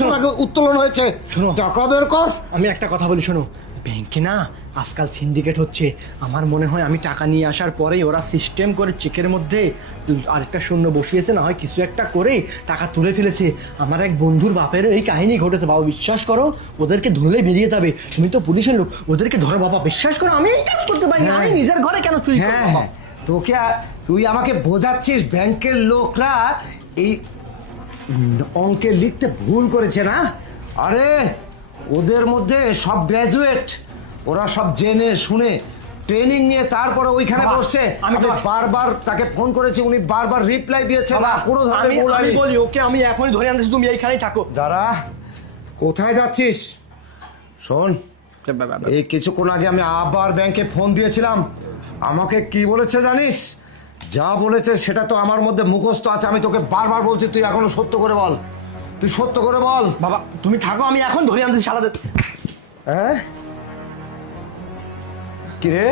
শোনো আগে উত্তোলন হয়েছে, শোনো টাকা বের কর। আমি একটা কথা বলি, শোনো ব্যাংকে না আজকাল সিন্ডিকেট হচ্ছে। আমার মনে হয় আমি টাকা নিয়ে আসার পরেই ওরা সিস্টেম করে চেকের মধ্যে আরেকটা শূন্য বসিয়েছে, না হয় কিছু একটা করে টাকা তুলে ফেলেছে। আমার এক বন্ধুর বাপেরও এই কাহিনী ঘটেছে বাবা, বিশ্বাস করো। ওদেরকে ধরলে বেরিয়ে যাবে, তুমি তো পুলিশের লোক, ওদেরকে ধরো বাবা, বিশ্বাস করো। আমি এই কাজ করতে পারি না, আমি নিজের ঘরে কেন চুরি করব? হ্যাঁ হ্যাঁ, তুই আমাকে বোঝাচ্ছিস ব্যাংকের লোকরা এই অঙ্কে লিখতে ভুল করেছে না? আরে ওদের মধ্যে সব গ্র্যাজুয়েট, ওরা সব জেনে শুনে ট্রেনিং নিয়ে তারপরে ওইখানে বাবা, বসছে। আমি আমি বারবার তাকে ফোন করেছি, উনি বারবার রিপ্লাই দিয়েছে না, কোনো ধরনের আমি ভুল আমি হয়নি। বলি ওকে, আমি এখনই ধরে আনতেছি, তুমি এইখানেই থাকো। দাঁড়া, কোথায় যাচ্ছিস? শোন, এই কিছুক্ষণ আগে আমি আবার ব্যাংকে ফোন দিয়েছিলাম। আমাকে কি বলেছে জানিস? যা বলেছে সেটা তো আমার মধ্যে মুখস্থ আছে। আমি তোকে বারবার বলছি, তুই এখনো সত্য করে বল, তুই সত্য করে বল। বাবা তুমি থাকো, আমি এখন ধরে আনতেছি শালাদের। হ্যাঁ, কি রে?